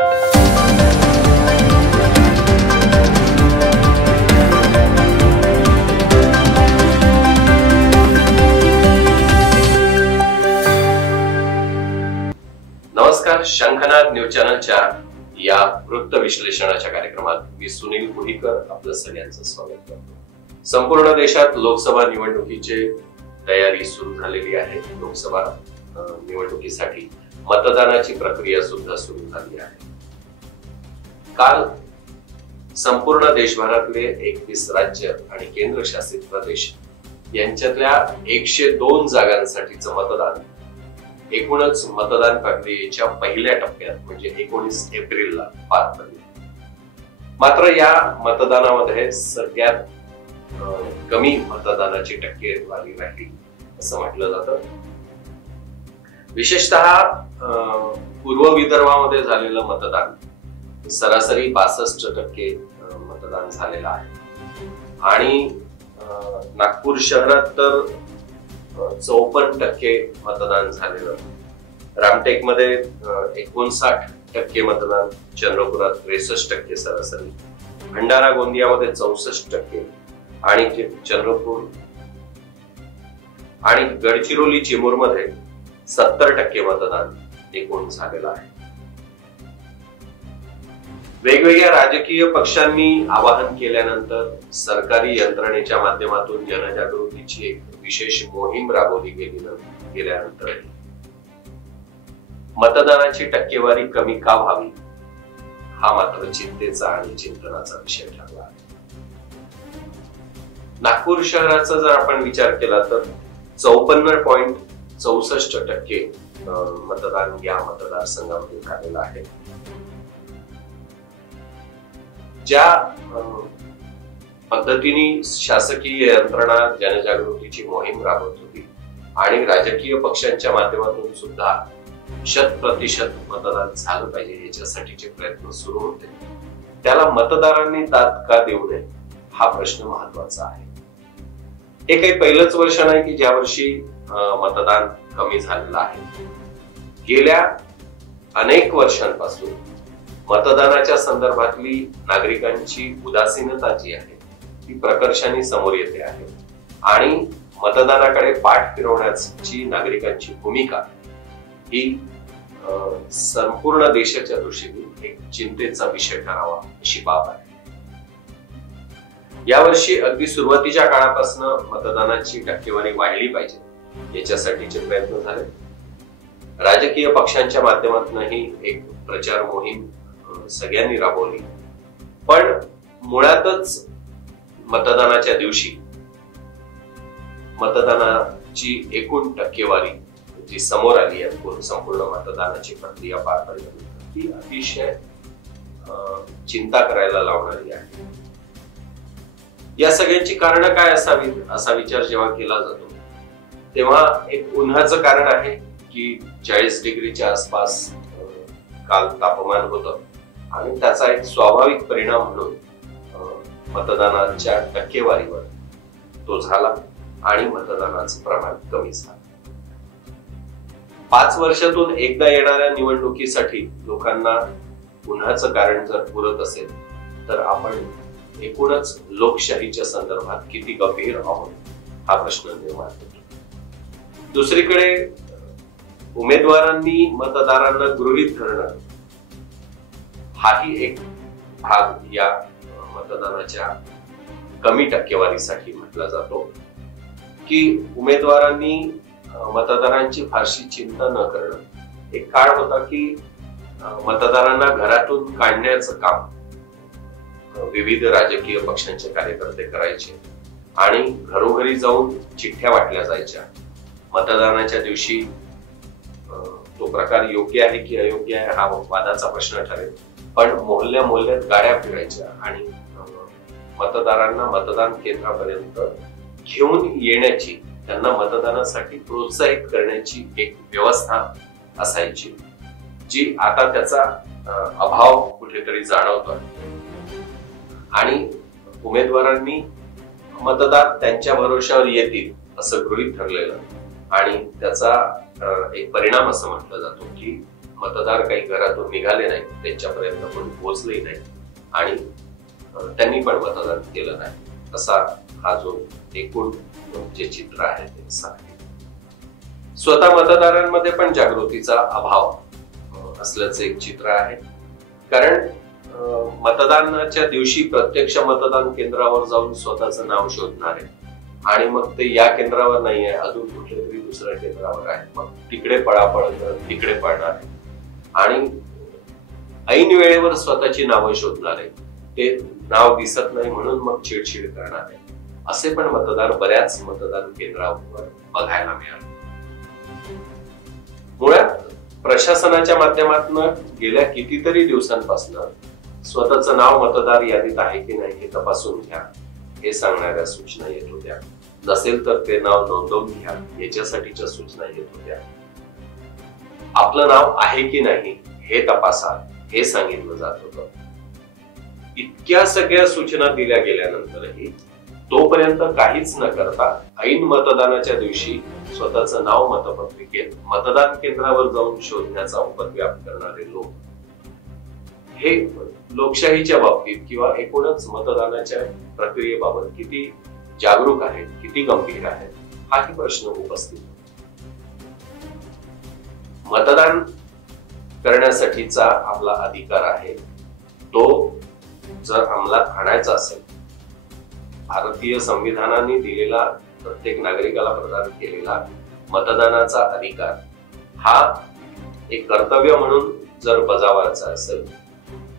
नमस्कार, शंखनाद न्यूज चॅनलच्या या वृत्त विश्लेषणाच्या कार्यक्रमात मी सुनील पुहीकर आपलं सगळ्यांचं स्वागत करतो। संपूर्ण देशात लोकसभा निवडणुकीची तयारी सुरू झालेली आहे। लोकसभा निवडणुकीसाठी मतदानाची प्रक्रिया सुद्धा सुरू झाली आहे। काल संपूर्ण देशभरातले 31 राज्य आणि केंद्रशासित प्रदेश यांच्यातल्या 102 जागांसाठीचं मतदान एकूणच मतदान प्रक्रियेच्या पहिल्या टप्प्यात म्हणजे 19 एप्रिलला पार पडले। मात्र या मतदानामध्ये सगळ्यात कमी मतदानाची टक्केवारी राहिली असं म्हटलं जातं। विशेषतः पूर्व विदर्भामध्ये झालेलं मतदान सरासरी 62% मतदान झालेलं आहे आणि नागपूर शहरात तर 54% मतदान झालेलं। रामटेक मध्ये 59% मतदान, चंद्रपुरात 63% सरासरी, भंडारा गोंदियामध्ये 64% आणि चंद्रपूर आणि गडचिरोली चिमूर मध्ये 70% मतदान एकूण झालेलं आहे। वेगवेगळ्या राजकीय पक्षांनी आवाहन केल्यानंतर सरकारी यंत्रणेच्या माध्यमातून जनजागृतीची एक विशेष मोहीम राबवली गेल्यानंतर मतदानाची टक्केवारी कमी का व्हावी हा मात्र चिंतेचा आणि चिंतनाचा विषय ठरला आहे। नागपूर शहराचा जर आपण विचार केला तर 54.64% मतदान या मतदारसंघामध्ये झालेलं आहे। ज्या पद्धतीने शासकीय यंत्रणा जनजागृतीची मोहीम राबवत होती आणि राजकीय पक्षांच्या माध्यमातून सुद्धा 100% मतदान झालं पाहिजे याच्यासाठीचे प्रयत्न सुरू होते, त्याला मतदारांनी दाद का देऊ नये हा प्रश्न महत्वाचा आहे। हे काही पहिलंच वर्ष नाही की ज्या वर्षी मतदान कमी झालेलं आहे। गेल्या अनेक वर्षांपासून मतदानाच्या संदर्भातली नागरिकांची उदासीनता जी आहे ती प्रकर्षाने समोर येते आहे आणि मतदानाकडे पाठ फिरवण्याची नागरिकांची भूमिका ही संपूर्ण देशाच्या दृष्टीने एक चिंतेचा विषय ठरावा अशी बाब आहे। यावर्षी अगदी सुरुवातीच्या काळापासून मतदानाची टक्केवारी वाढली पाहिजे याच्यासाठीचे प्रयत्न झाले। राजकीय पक्षांच्या माध्यमातूनही एक प्रचार मोहीम सगळ्यांनी राबवली, पण मुळातच मतदानाच्या दिवशी मतदानाची एकूण टक्केवारी जी समोर आली आहे संपूर्ण मतदानाची प्रक्रिया पार पडली ती अतिशय चिंता करायला लावणारी आहे। या सगळ्यांची कारणं काय असावीत असा विचार जेव्हा केला जातो तेव्हा एक उन्हाचं कारण आहे की 40 डिग्रीच्या आसपास काल तापमान होतं आणि त्याचा एक स्वाभाविक परिणाम म्हणून मतदानाच्या टक्केवारीवर तो झाला आणि मतदानाचं प्रमाण कमी झालं। 5 वर्षातून एकदा येणाऱ्या निवडणुकीसाठी लोकांना उन्हाचं कारण जर पुरत असेल तर आपण एकूणच लोकशाहीच्या संदर्भात किती गंभीर आहोत हा प्रश्न निर्माण होतो। दुसरीकडे उमेदवारांनी मतदारांना गृहीत धरणं हाही एक भाग या मतदानाच्या कमी टक्केवारीसाठी म्हटला जातो की उमेदवारांनी मतदारांची फारशी चिंता न करणं। एक काळ होता की मतदारांना घरातून काढण्याचं काम विविध राजकीय पक्षांचे कार्यकर्ते करायचे आणि घरोघरी जाऊन चिठ्ठ्या वाटल्या जायच्या। मतदानाच्या दिवशी तो प्रकार योग्य आहे की अयोग्य आहे हा वादाचा प्रश्न ठरेल, पण मोहल्ल्यात गाड्या फिरायच्या आणि मतदारांना मतदान केंद्रापर्यंत घेऊन येण्याची, त्यांना मतदानासाठी प्रोत्साहित करण्याची एक व्यवस्था असायची जी आता त्याचा अभाव कुठेतरी जाणवतोय आणि उमेदवारांनी मतदार त्यांच्या भरोशावर येतील असं गृहीत ठरलेलं आणि त्याचा एक परिणाम असं म्हटलं जातो की मतदार काही घरातून निघाले नाही, त्यांच्यापर्यंत पण पोहोचले नाही आणि त्यांनी पण मतदान केलं नाही, असा हा जो एकूण जे चित्र आहे ते असं आहे. स्वतः मतदारांमध्ये पण जागृतीचा अभाव असल्याचं एक चित्र आहे. कारण मतदानाच्या दिवशी प्रत्यक्ष मतदान केंद्रावर जाऊन स्वतःचं नाव शोधणारे आणि मग ते या केंद्रावर नाही आहे, अजून कुठल्या तरी दुसऱ्या केंद्रावर आहे, मग तिकडे पळापळ करत तिकडे पळणार आहे आणि ऐन वेळेवर स्वतःची नावं शोधणारे, ते नाव दिसत नाही म्हणून मग चिडचिड करणारे, असे पण मतदार बऱ्याच मतदान केंद्रावर बघायला मिळाले. मुळात प्रशासनाच्या माध्यमातून गेल्या कितीतरी दिवसांपासून स्वतःचं नाव मतदार यादीत आहे की नाही हे तपासून घ्या, हे सांगणाऱ्या सूचना येत होत्या. नसेल तर ते नाव नोंदवून घ्या याच्यासाठीच्या सूचना येत होत्या. आपलं नाव आहे की नाही हे तपासा हे सांगितलं जात होतं. इतक्या सगळ्या सूचना दिल्या गेल्यानंतरही तोपर्यंत काहीच न करता ऐन मतदानाच्या दिवशी स्वतःचं नाव मतपत्रिकेत मतदान केंद्रावर जाऊन शोधण्याचा उपद्व्याप करणारे लोक हे लोकशाहीच्या बाबतीत किंवा एकूणच मतदानाच्या प्रक्रियेबाबत किती जागरूक आहेत, किती गंभीर आहेत, हाही प्रश्न उपस्थित होतो. मतदान करण्यासाठीचा आपला अधिकार आहे, तो जर अंमलात आणायचा असेल, भारतीय संविधानाने दिलेला प्रत्येक नागरिकाला प्रदान केलेला मतदानाचा अधिकार हा एक कर्तव्य म्हणून जर बजावायचा असेल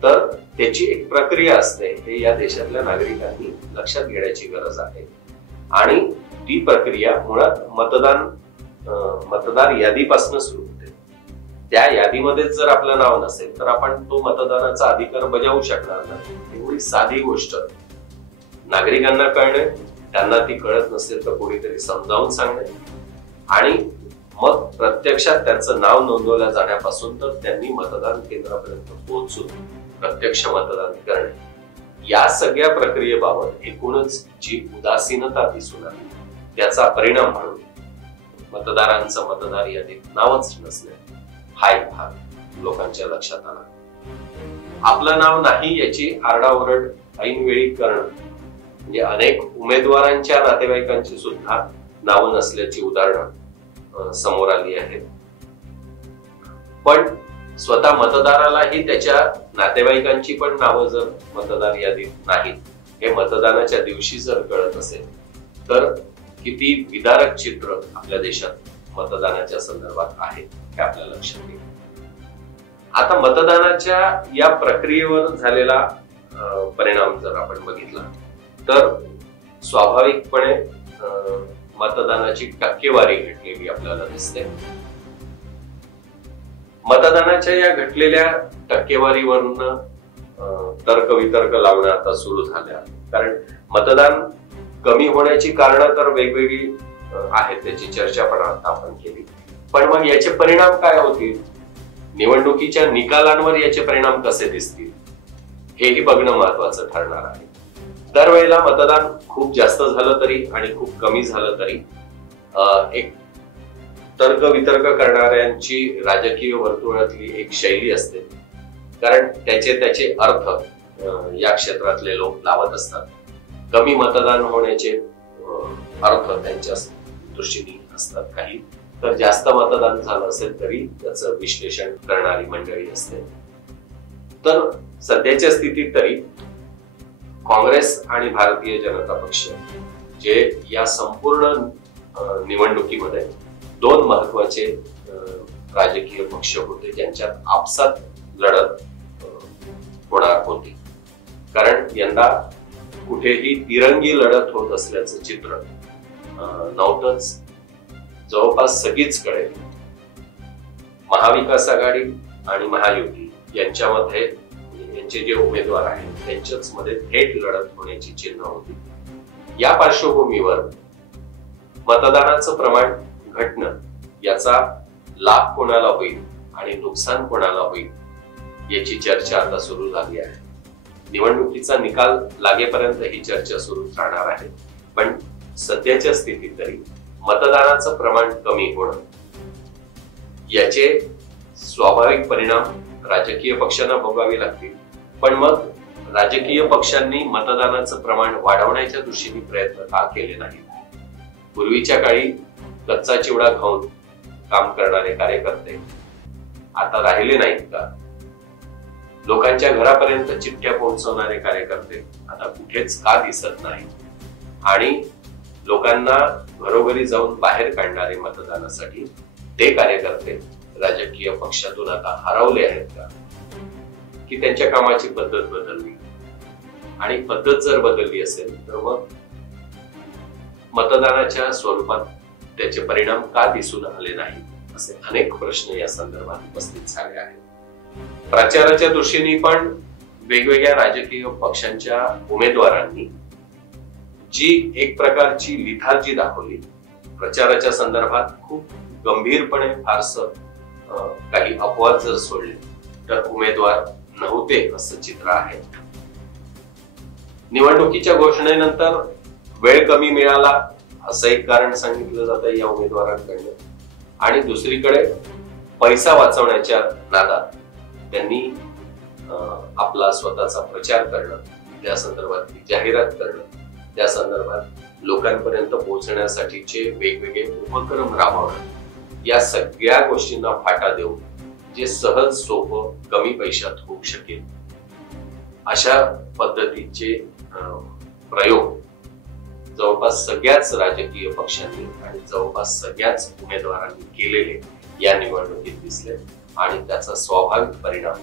तर त्याची एक प्रक्रिया असते, हे या देशातल्या नागरिकांनी लक्षात घेण्याची गरज आहे. आणि ती प्रक्रिया मुळात मतदार यादीपासून सुरू होते. त्या यादीमध्ये जर आपलं नाव नसेल तर आपण तो मतदानाचा अधिकार बजावू शकणार नाही. एवढी साधी गोष्ट नागरिकांना कळणे, त्यांना ती कळत नसेल तर कोणीतरी समजावून सांगणे आणि मग प्रत्यक्षात त्यांचं नाव नोंदवल्या जाण्यापासून तर त्यांनी मतदान केंद्रापर्यंत पोहोचून प्रत्यक्ष मतदान करणे, या सगळ्या प्रक्रियेबाबत एकूणच जी उदासीनता दिसून आली त्याचा परिणाम म्हणून मतदारांचं मतदार यादीत नावच नसणे हा एक भाग लोकांच्या लक्षात आला. आपलं नाव नाही याची आरडाओरड ऐन वेळी करणं म्हणजे अनेक उमेदवारांच्या नातेवाईकांची सुद्धा नावं नसल्याची उदाहरणं समोर आली आहेत. पण स्वतः मतदारालाही त्याच्या नातेवाईकांची पण नावं जर मतदार यादीत नाहीत हे मतदानाच्या दिवशी जर कळत असेल तर किती विदारक चित्र आपल्या देशात मतदानाच्या संदर्भात आहे हे आपल्या लक्षात येईल. आता मतदानाच्या या प्रक्रियेवर झालेला परिणाम जर आपण बघितला तर स्वाभाविकपणे मतदानाची टक्केवारी घटलेली आपल्याला दिसते. मतदानाच्या या घटलेल्या टक्केवारीवरून तर्कवितर्क लावणं आता सुरू झाल्या. कारण मतदान कमी होण्याची कारणं तर वेगवेगळी आहेत, त्याची चर्चा पण आता आपण केली. पण मग याचे परिणाम काय होतील, निवडणुकीच्या निकालांवर याचे परिणाम कसे दिसतील हेही बघणं महत्वाचं ठरणार आहे. दरवेळेला मतदान खूप जास्त झालं तरी आणि खूप कमी झालं तरी एक तर्कवितर्क करणाऱ्यांची राजकीय वर्तुळातली एक शैली असते. कारण त्याचे अर्थ या क्षेत्रातले लोक लावत असतात. कमी मतदान होण्याचे अर्थ त्यांच्या दृष्टीने असतात काही, तर जास्त मतदान झालं असेल तरी त्याचं विश्लेषण करणारी मंडळी असते. तर सध्याच्या स्थितीत तरी काँग्रेस आणि भारतीय जनता पक्ष जे या संपूर्ण निवडणुकीमध्ये दोन महत्वाचे राजकीय पक्ष होते ज्यांच्यात आपसात लढत होणार होती. कारण यंदा कुठेही तिरंगी लढत होत असल्याचं चित्र नव्हतंच. जवळपास सगळीचकडे महाविकास आघाडी आणि महायुती यांच्यामध्ये यांचे जे उमेदवार आहेत त्यांच्याच मध्ये थेट लढत होण्याची चिन्ह होती. या पार्श्वभूमीवर मतदानाचं प्रमाण घटणं याचा लाभ कोणाला होईल आणि नुकसान कोणाला होईल याची चर्चा आता सुरू झाली आहे. निवडणुकीचा निकाल लागेपर्यंत ही चर्चा सुरूच राहणार आहे. पण सध्याच्या स्थितीत तरी मतदानाचं प्रमाण कमी होणं याचे स्वाभाविक परिणाम राजकीय पक्षांना भोगावे लागतील, पण मग राजकीय पक्षांनी मतदानाचं प्रमाण वाढवण्याच्या दृष्टीने प्रयत्न का केले नाही? पूर्वीच्या काळी कच्चा चिवडा खाऊन काम करणारे कार्यकर्ते आता राहिले नाहीत का? लोकांच्या घरापर्यंत चिठ्ठ्या पोहोचवणारे कार्यकर्ते आता कुठेच का दिसत नाही? आणि लोकांना घरोघरी जाऊन बाहेर काढणारे मतदानासाठी ते कार्यकर्ते राजकीय पक्षातून आता हरवले आहेत का? की त्यांच्या कामाची पद्धत बदलली? आणि पद्धत जर बदलली असेल तर मग मतदानाच्या स्वरूपात त्याचे परिणाम का दिसून आले नाही? असे अनेक प्रश्न या संदर्भात उपस्थित झाले आहेत. प्रचाराच्या दृष्टीने पण वेगवेगळ्या राजकीय पक्षांच्या उमेदवारांनी जी एक प्रकारची लिथार्जी दाखवली, प्रचाराच्या संदर्भात खूप गंभीरपणे फारसं काही अपवाद जर सोडले तर उमेदवार नव्हते असं चित्र आहे. निवडणुकीच्या घोषणेनंतर वेळ कमी मिळाला असं एक कारण सांगितलं जातं या उमेदवारांकडनं, आणि दुसरीकडे पैसा वाचवण्याच्या नादात त्यांनी आपला स्वतःचा प्रचार करणं, त्या संदर्भात जाहिरात करणं, त्या संदर्भात लोकांपर्यंत पोहोचण्यासाठीचे वेगवेगळे उपक्रम राबवणं, या सगळ्या गोष्टींना फाटा देऊन जे सहज सोपं कमी पैशात होऊ शकेल अशा पद्धतीचे प्रयोग जवळपास सगळ्याच राजकीय पक्षांनी आणि जवळपास सगळ्याच उमेदवारांनी केलेले या निवडणुकीत दिसले, आणि त्याचा स्वाभाविक परिणाम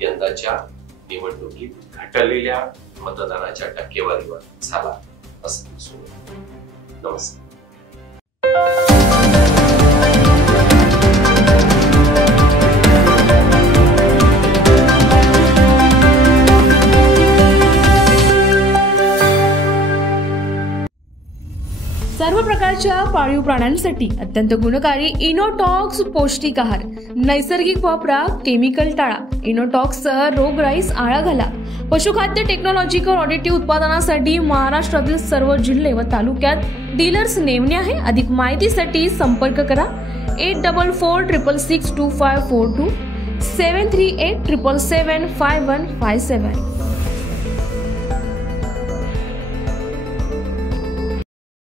यंदाच्या निवडणुकीत घटलेल्या मतदानाच्या टक्केवारीवर झाला असं दिसून येतं. नमस्कार. सर्व प्रकारच्या पाळीव प्राण्यांसाठी अत्यंत गुणकारी इनोटॉक्स पौष्टिक आहार. नैसर्गिक वापरा, केमिकल टाळा. इनोटॉक्ससह रोगराईस आळा घाला. पशुखाद्य टेक्नॉलॉजिकल ऑडिटिव्ह उत्पादनासाठी महाराष्ट्रातील सर्व जिल्हे व तालुक्यात डीलर्स नेमणे आहे. अधिक माहितीसाठी संपर्क करा 8446625542 738775157.